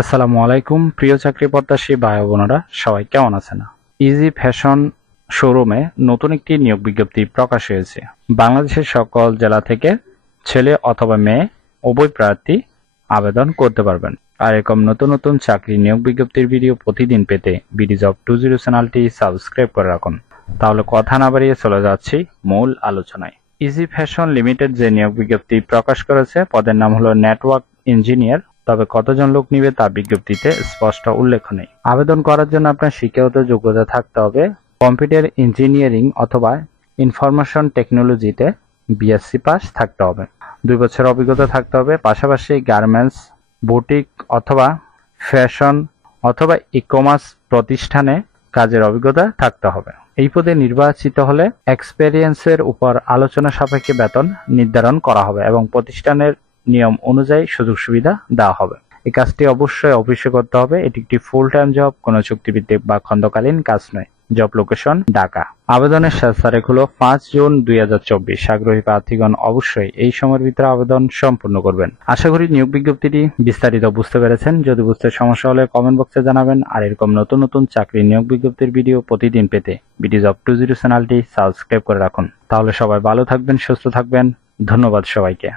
আসসালামু আলাইকুম প্রিয় চাকরি প্রত্যাশী ভাই ও বোনেরা, সবাই কেমন আছেন? ইজি ফ্যাশন শোরুমে নতুন একটি নিয়োগ বিজ্ঞপ্তি প্রকাশ হয়েছে। বাংলাদেশের সকল জেলা থেকে ছেলে অথবা মেয়ে উভয় প্রার্থী আবেদন করতে পারবেন। আর এরকম নতুন নতুন চাকরি নিয়োগ বিজ্ঞপ্তির ভিডিও প্রতিদিন পেতে বিডি জব 20 চ্যানেলটি সাবস্ক্রাইব করে রাখুন। তাহলে কথা না বাড়িয়ে চলে যাচ্ছি মূল আলোচনায়। ইজি ফ্যাশন লিমিটেড যে নিয়োগ বিজ্ঞপ্তি প্রকাশ করেছে, পদের নাম হলো নেটওয়ার্ক ইঞ্জিনিয়ার। তবে কতজন লোক নিবে তা বিজ্ঞপ্তিতে স্পষ্ট উল্লেখ নেই। আবেদন করার জন্য আপনার শিক্ষাগত যোগ্যতা থাকতে হবে কম্পিউটার ইঞ্জিনিয়ারিং অথবা ইনফরমেশন টেকনোলজিতে বিএসসি পাস থাকতে হবে। 2 বছর অভিজ্ঞতা থাকতে হবে। পাশাপাশি গার্মেন্টস, বুটিক অথবা ফ্যাশন অথবা ই-কমার্স প্রতিষ্ঠানে কাজের অভিজ্ঞতা থাকতে হবে। এই পদে নির্বাচিত হলে এক্সপেরিয়েন্সের উপর আলোচনা সাপেক্ষে বেতন নির্ধারণ করা হবে এবং প্রতিষ্ঠানের নিয়ম অনুযায়ী সুযোগ সুবিধা দেওয়া হবে। এই কাজটি অবশ্যই অফিসে করতে হবে। এটি একটি ফুল টাইম জব, কোনো চুক্তিভিত্তিক বা খণ্ডকালীন কাজ নয়। Job location Dhaka. আবেদনের শেষ তারিখ হলো 5 জুন 2024। আগ্রহী প্রার্থীগণ অবশ্যই এই সময়ের ভিতরে আবেদন সম্পূর্ণ করবেন। আশা করি নিয়োগ বিজ্ঞপ্তিটি বিস্তারিত বুঝতে পেরেছেন। যদি বুঝতে সমস্যা হলে কমেন্ট বক্সে জানাবেন। আর এরকম নতুন নতুন চাকরি নিয়োগ বিজ্ঞপ্তির ভিডিও প্রতিদিন পেতে বিডি জব 20 চ্যানেলটি সাবস্ক্রাইব করে রাখুন। তাহলে সবাই ভালো থাকবেন, সুস্থ থাকবেন। ধন্যবাদ সবাইকে।